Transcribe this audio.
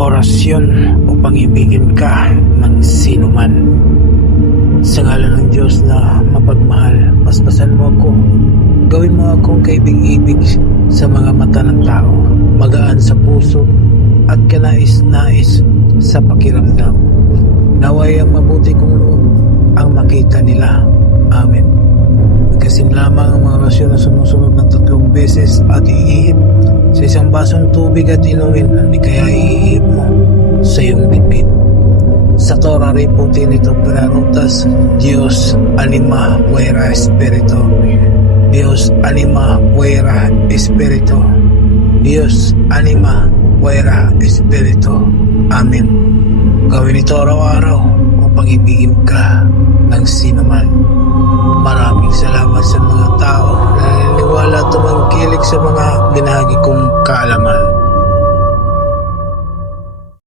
orasyon upang ibigin ka ng sino man. Sa ngalan ng Diyos na mapagmahal, paspasan mo ako. Gawin mo akong kaibig-ibig sa mga mata ng tao, magaan sa puso at kanais-nais sa pakiramdam. Naway ang mabuti kong loob ang makita nila. Amen. Kasing lamang ang mga rasyon na sumusunod ng tatlong beses at iihip sa isang basong tubig at inumin, hindi kaya iihip mo sa iyong bibig. Sa Torah Reputi nito pinarutas, Dios anima fuera espiritu. Dios anima fuera espiritu. Dios anima fuera espiritu. Amen. Gawin ito araw-araw upang ibigin ka ng sino tumangkilik sa mga binahagi kong kaalaman.